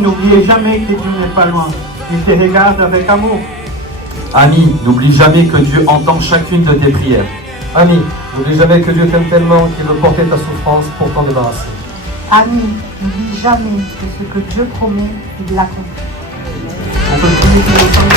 n'oubliez jamais que Dieu n'est pas loin. Il te regarde avec amour. Ami, n'oublie jamais que Dieu entend chacune de tes prières. Ami, n'oublie jamais que Dieu t'aime tellement qu'il veut porter ta souffrance pour t'en débarrasser. Ami, n'oublie jamais que ce que Dieu promet, il l'accomplit. On peut prier tous ensemble.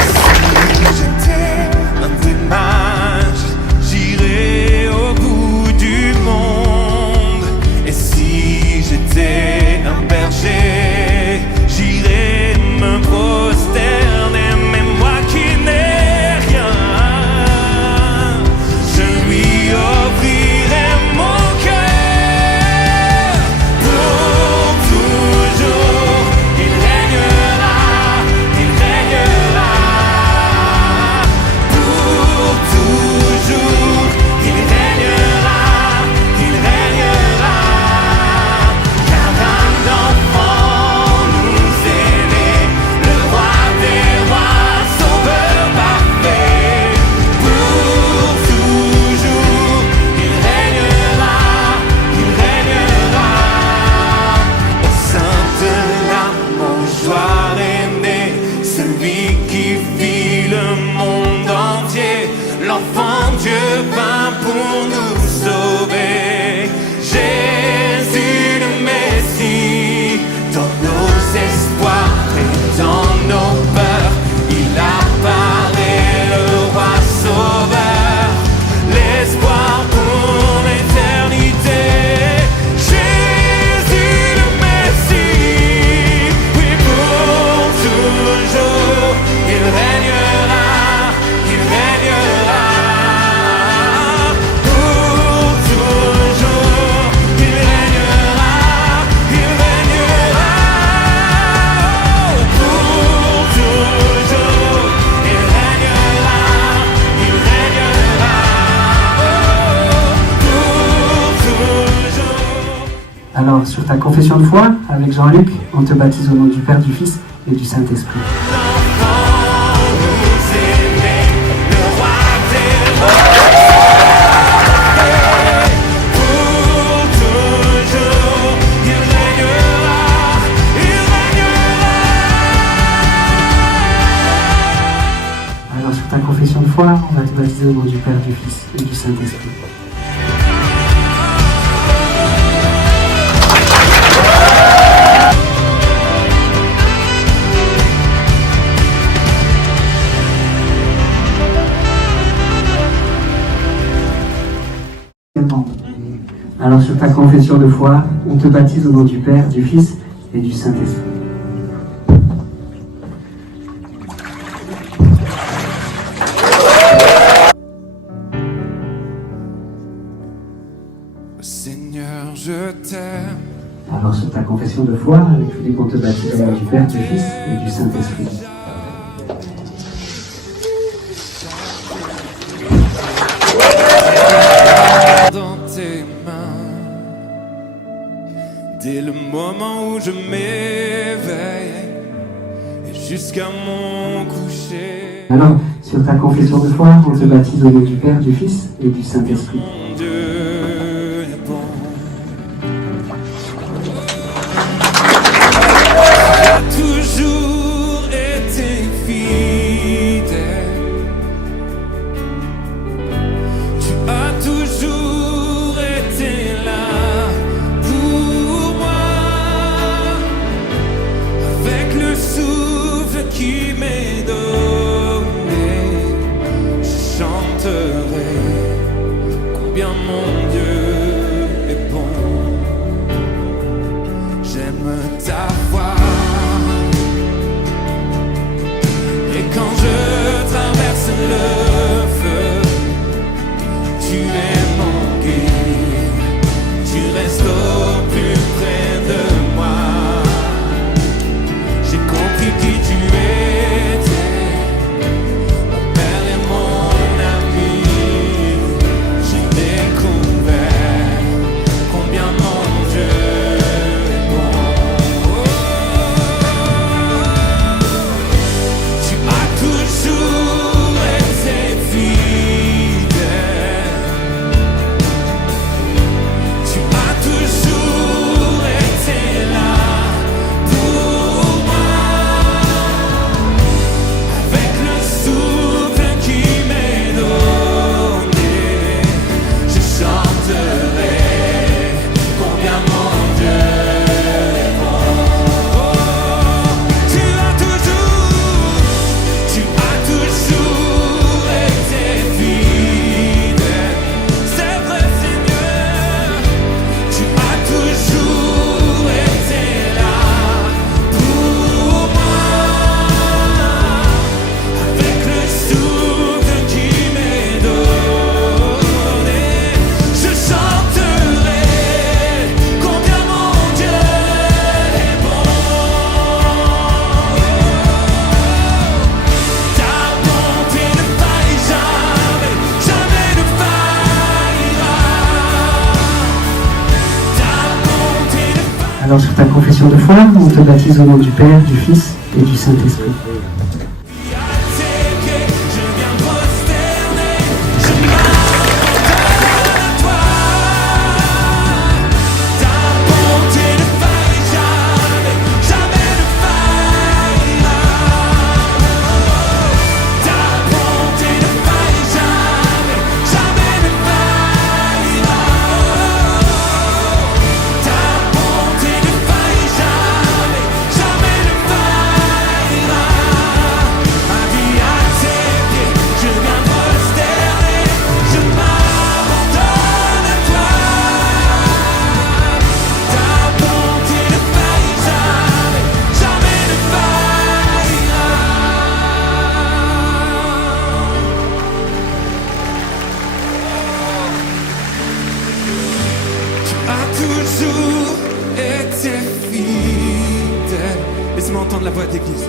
Si j'étais un des mages, j'irais au bout du monde. Et si j'étais un berger, j'irais me prosterner. Mais moi qui n'ai rien, je lui offrirai mon cœur. Pour toujours, il régnera, il régnera. Pour toujours, il régnera, il régnera. Car un enfant nous est né, le roi des rois, sauveur parfait. Pour toujours, il régnera, il régnera. Au sein de la mangeoire est né celui qui vit le monde entier. L'enfant Dieu vint pour nous sauver. Jésus le Messie, dans nos espoirs et dans nos peurs, il apparaît le roi sauveur, l'espoir pour l'éternité. Jésus le Messie, oui pour toujours, il régnera, il régnera. Pour toujours, il régnera, il régnera. Pour toujours, il régnera, il régnera. Pour toujours. Alors, sur ta confession de foi, avec Jean-Luc, on te baptise au nom du Père, du Fils et du Saint-Esprit. L'enfant nous est né, le roi des rois. Pour toujours, il régnera, il régnera. Alors, sur ta confession de foi, on va te baptiser au nom du Père, du Fils et du Saint-Esprit. Alors, sur ta confession de foi, on te baptise au nom du Père, du Fils et du Saint-Esprit. Seigneur, je t'aime. Alors, sur ta confession de foi, avec Philippe, on te baptise au nom du Père, du Fils et du Saint-Esprit. Dans tes mains, dès le moment où je m'éveille et jusqu'à mon coucher. Alors, sur ta confession de foi, on te baptise au nom du Père, du Fils et du Saint-Esprit. Mon Dieu est bon. Tu as toujours été fidèle. Tu as toujours été là pour moi. Avec le souffle qui m'est donné, je chanterai combien mon Dieu est bon. J'aime ta voix. Et quand je traverse le feu, tu es mon guide. Tu restes au plus près de moi. J'ai compris qui tu es. Alors sur ta confession de foi, on te baptise au nom du Père, du Fils et du Saint-Esprit. Toujours été fidèle. Laisse-moi entendre la voix d'église.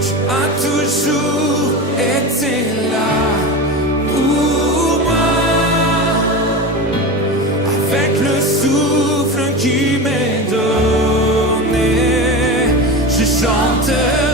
Tu as toujours été là pour moi. Avec le souffle qui m'est donné, je chanterai.